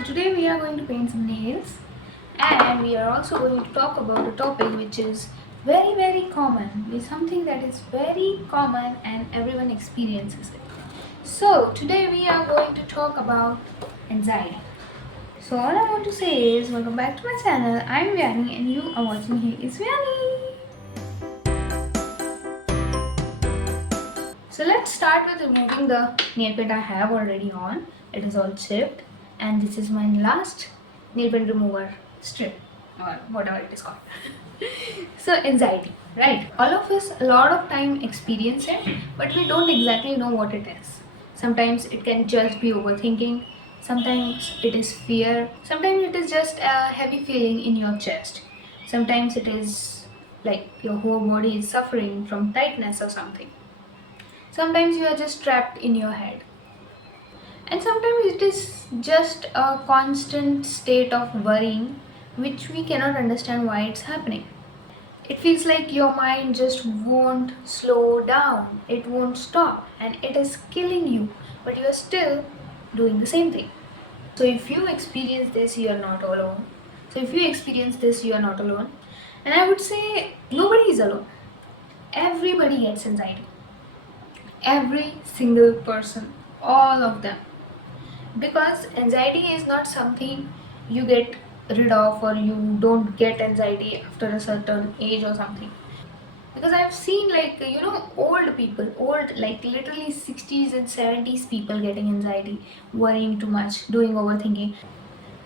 So today we are going to paint some nails, and we are also going to talk about a topic which is very common. It's something that is very common and everyone experiences it. So today we are going to talk about anxiety. So all I want to say is welcome back to my channel. I'm Vyani and you are watching Hey It's Vyani. So let's start with removing the nail paint I have already on. It is all chipped, and this is my last nail paint remover strip or whatever it is called. So anxiety, right? All of us a lot of time experience it, but we don't exactly know what it is. Sometimes it can just be overthinking, sometimes it is fear, sometimes it is just a heavy feeling in your chest, sometimes it is like your whole body is suffering from tightness or something. Sometimes you are just trapped in your head. And sometimes it is just a constant state of worrying which we cannot understand why it's happening. It feels like your mind just won't slow down, it won't stop, and it is killing you, but you are still doing the same thing. So if you experience this, you are not alone. You are not alone. And I would say nobody is alone. Everybody gets anxiety. Every single person, all of them, because anxiety is not something you get rid of, or you don't get anxiety after a certain age or something. Because I've seen, like, old people, old, like literally 60s and 70s people getting anxiety, worrying too much, doing overthinking.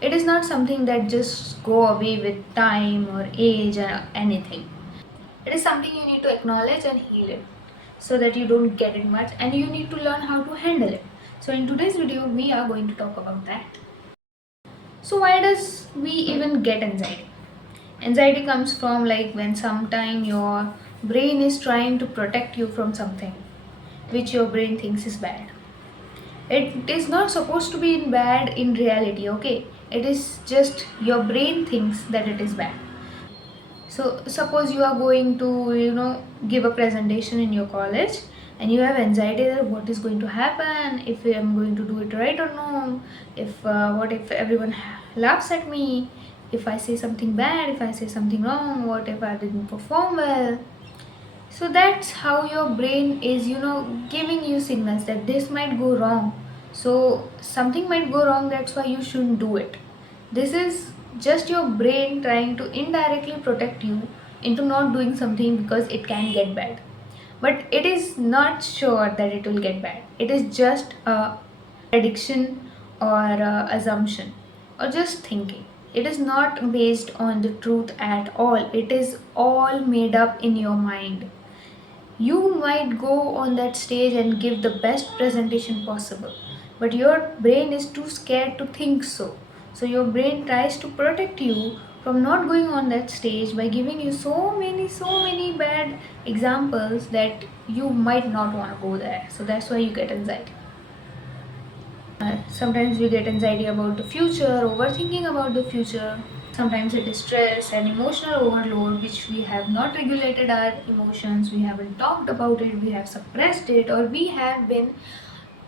It is not something that just go away with time or age or anything. It is something you need to acknowledge and heal it so that you don't get it much, and you need to learn how to handle it. So in today's video, we are going to talk about that. So why does we even get anxiety? Anxiety comes from, like, when sometime your brain is trying to protect you from something which your brain thinks is bad. It is not supposed to be bad in reality, okay? It is just your brain thinks that it is bad. So suppose you are going to, give a presentation in your college, and you have anxiety that what is going to happen, if I am going to do it right or no, if what if everyone laughs at me, if I say something bad, if I say something wrong, what if I didn't perform well. So that's how your brain is, giving you signals that this might go wrong. So something might go wrong, that's why you shouldn't do it. This is just your brain trying to indirectly protect you into not doing something because it can get bad. But it is not sure that it will get bad. It is just a prediction or a assumption or just thinking. It is not based on the truth at all. It is all made up in your mind. You might go on that stage and give the best presentation possible, but your brain is too scared to think so. So your brain tries to protect you from not going on that stage by giving you so many bad examples that you might not want to go there. So that's why you get anxiety. Sometimes we get anxiety about the future, overthinking about the future. Sometimes it is stress and emotional overload, which we have not regulated our emotions, we haven't talked about it, we have suppressed it, or we have been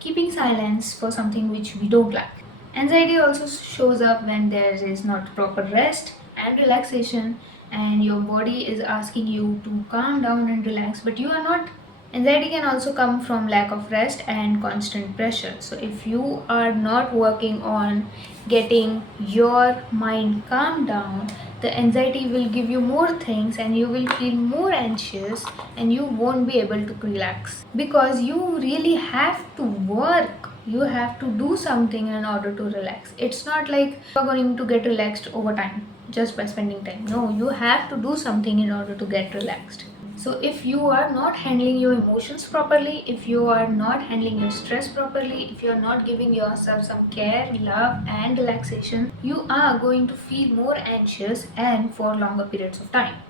keeping silence for something which we don't like. Anxiety also shows up when there is not proper rest and relaxation, and your body is asking you to calm down and relax, but you are not. Anxiety can also come from lack of rest and constant pressure. So if you are not working on getting your mind calmed down, the anxiety will give you more things and you will feel more anxious, and you won't be able to relax because you really have to work. You have to do something in order to relax. It's not like you're going to get relaxed over time just by spending time. No, you have to do something in order to get relaxed. So if you are not handling your emotions properly, if you are not handling your stress properly, if you are not giving yourself some care, love and relaxation, you are going to feel more anxious and for longer periods of time.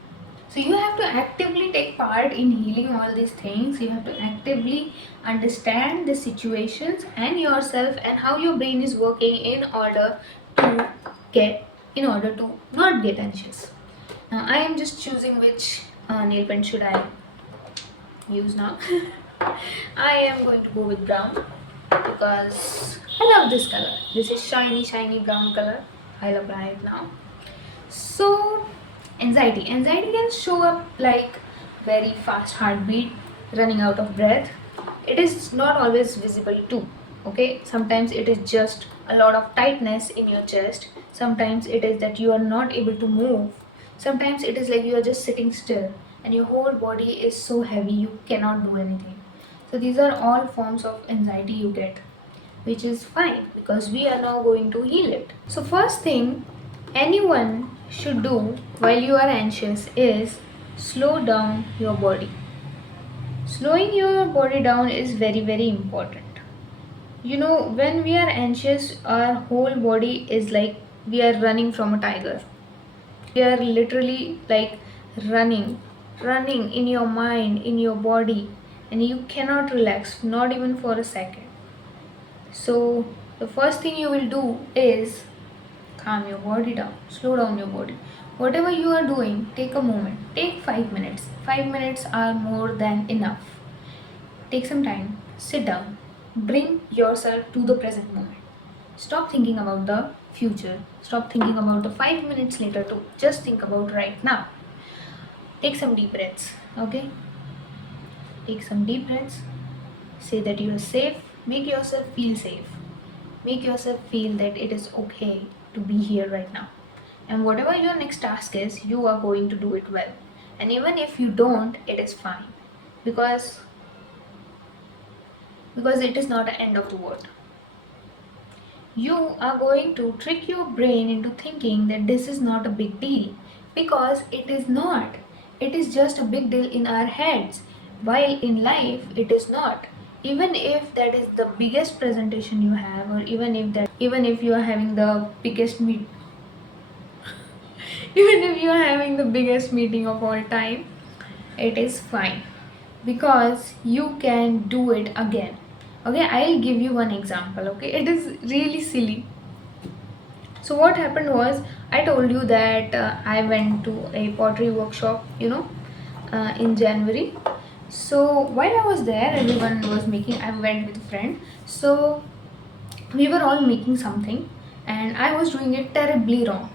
So you have to actively take part in healing all these things. You have to actively understand the situations and yourself and how your brain is working in order to not get anxious. Now I am just choosing which nail pen should I use now. I am going to go with brown. because I love this color. This is shiny, shiny brown color. I'll apply it now. So, anxiety can show up like very fast heartbeat, running out of breath. It is not always visible too. Okay, sometimes it is just a lot of tightness in your chest. Sometimes it is that you are not able to move. Sometimes it is like you are just sitting still and your whole body is so heavy you cannot do anything. So these are all forms of anxiety you get, which is fine because we are now going to heal it. So, first thing anyone should do while you are anxious is slow down your body. Slowing your body down is very, very important. You know, when we are anxious, our whole body is like we are running from a tiger. We are literally like running in your mind, in your body, and you cannot relax, not even for a second. So, the first thing you will do is calm your body down, slow down your body. Whatever you are doing, take a moment, take 5 minutes. 5 minutes are more than enough. Take some time, sit down, bring yourself to the present moment. Stop thinking about the future, stop thinking about the 5 minutes later, to just think about right now. Take some deep breaths, okay? Take some deep breaths, say that you are safe, make yourself feel safe. Make yourself feel that it is okay to be here right now. And whatever your next task is, you are going to do it well. And even if you don't, it is fine. Because it is not the end of the world. You are going to trick your brain into thinking that this is not a big deal. Because it is not. It is just a big deal in our heads. While in life, it is not. Even if that is the biggest presentation you have, or even if you are having the biggest meet even if you are having the biggest meeting of all time, it is fine because you can do it again. Okay, I'll give you one example. Okay, it is really silly. So what happened was, I told you that I went to a pottery workshop, in January. So while I was there, everyone was making. I went with a friend. So we were all making something, and I was doing it terribly wrong.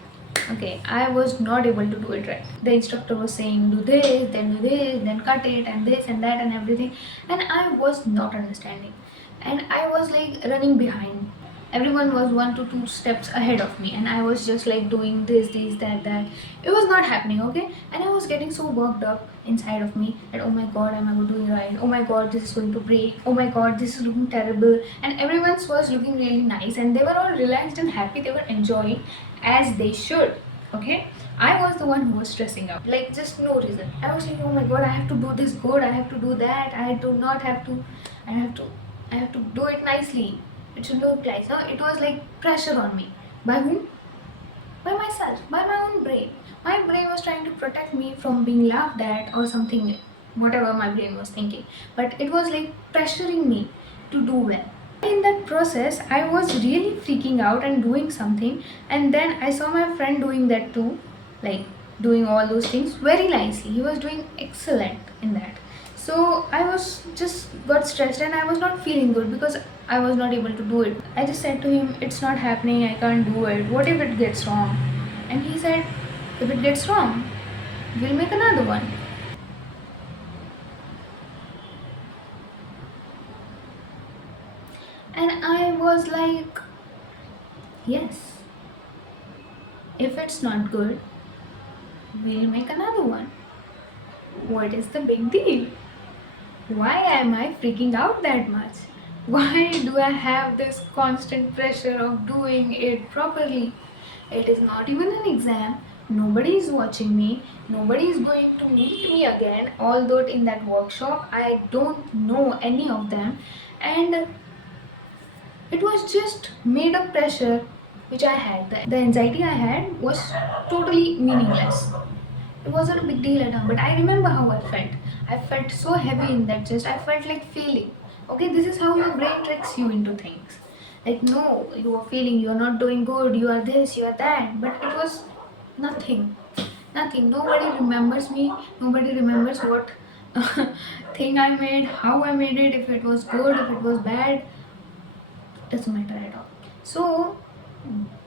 Okay, I was not able to do it right. The instructor was saying, do this, then cut it, and this and that and everything, and I was not understanding, and I was like running behind. Everyone was 1 to 2 steps ahead of me, and I was just like doing this, that. It was not happening, okay? And I was getting so worked up inside of me that, oh my god, am I doing right? Oh my god, this is going to break. Oh my god, this is looking terrible. And everyone was looking really nice, and they were all relaxed and happy. They were enjoying as they should. Okay, I was the one who was stressing out, like just no reason. I was thinking, oh my god, I have to do this good, I have to do that, I do not have to, I have to, I have to do it nicely. It should look nice. No, it was like pressure on me. By whom? By myself, by my own brain. My brain was trying to protect me from being laughed at or something, whatever my brain was thinking. But it was like pressuring me to do well. In that process, I was really freaking out and doing something, and then I saw my friend doing that too, like doing all those things very nicely. He was doing excellent in that. So I was just got stressed and I was not feeling good because I was not able to do it. I just said to him, it's not happening, I can't do it. What if it gets wrong? And he said, if it gets wrong, we'll make another one. And I was like, yes, if it's not good, we'll make another one. What is the big deal? Why am I freaking out that much? Why do I have this constant pressure of doing it properly? It is not even an exam. Nobody is watching me. Nobody is going to meet me again. Although in that workshop, I don't know any of them. And it was just made up pressure which I had. The anxiety I had was totally meaningless. It wasn't a big deal at all, but I remember how I felt. I felt so heavy in that chest. I felt like failing. Okay, this is how your brain tricks you into things. Like, no, you are failing, you are not doing good, you are this, you are that. But it was nothing. Nothing. Nobody remembers me. Nobody remembers what thing I made, how I made it, if it was good, if it was bad. doesn't matter at all. So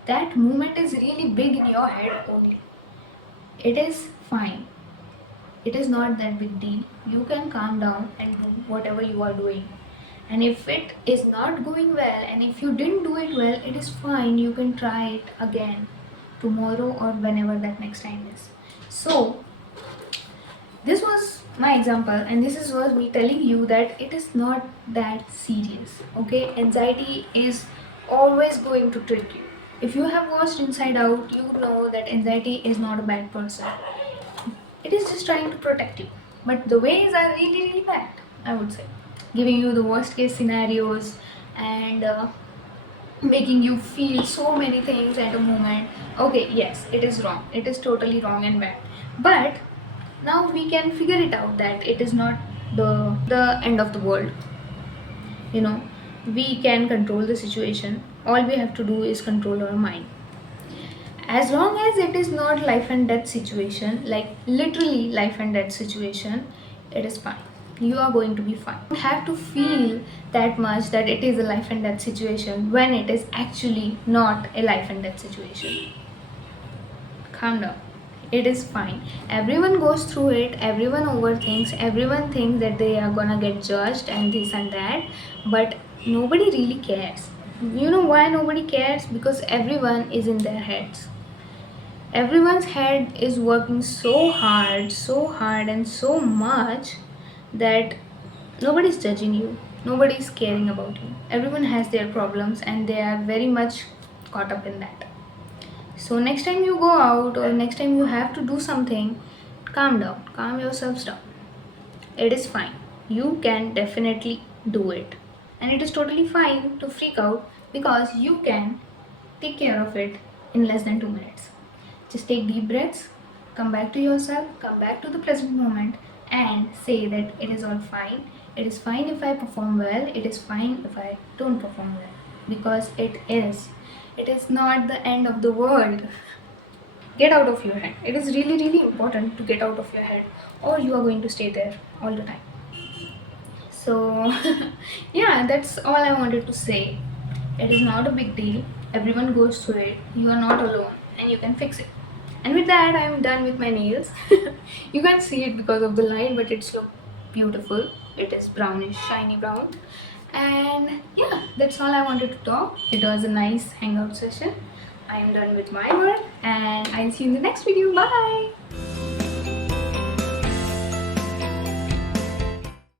that movement is really big in your head only. It is fine. It is not that big deal. You can calm down and do whatever you are doing. And if it is not going well, and if you didn't do it well, it is fine. You can try it again tomorrow or whenever that next time is. So this was my example, and this is was me telling you that it is not that serious. Okay, anxiety is always going to trick you. If you have watched Inside Out, you know that anxiety is not a bad person. It is just trying to protect you, but the ways are really really bad, I would say, giving you the worst case scenarios and making you feel so many things at a moment. Okay, yes, it is wrong, it is totally wrong and bad, but now we can figure it out that it is not the end of the world. You know, we can control the situation. All we have to do is control our mind. As long as it is not life and death situation, like literally life and death situation, it is fine. You are going to be fine. You don't have to feel that much that it is a life and death situation when it is actually not a life and death situation. Calm down. It is fine. Everyone goes through it. Everyone overthinks. Everyone thinks that they are gonna get judged and this and that, but nobody really cares. You know why nobody cares? Because everyone is in their heads. Everyone's head is working so hard and so much that nobody's judging you, nobody's caring about you. Everyone has their problems and they are very much caught up in that. So next time you go out or next time you have to do something, calm down, calm yourselves down. It is fine. You can definitely do it. And it is totally fine to freak out because you can take care of it in less than 2 minutes. Just take deep breaths, come back to yourself, come back to the present moment, and say that it is all fine. It is fine if I perform well, it is fine if I don't perform well. Because it is. It is not the end of the world. Get out of your head. It is really, really important to get out of your head, or you are going to stay there all the time. So, yeah, that's all I wanted to say. It is not a big deal. Everyone goes through it. You are not alone, and you can fix it. And with that, I am done with my nails. You can't see it because of the light, but it's so beautiful. It is brownish, shiny brown. And yeah, that's all I wanted to talk. It was a nice hangout session. I am done with my work, and I'll see you in the next video. Bye.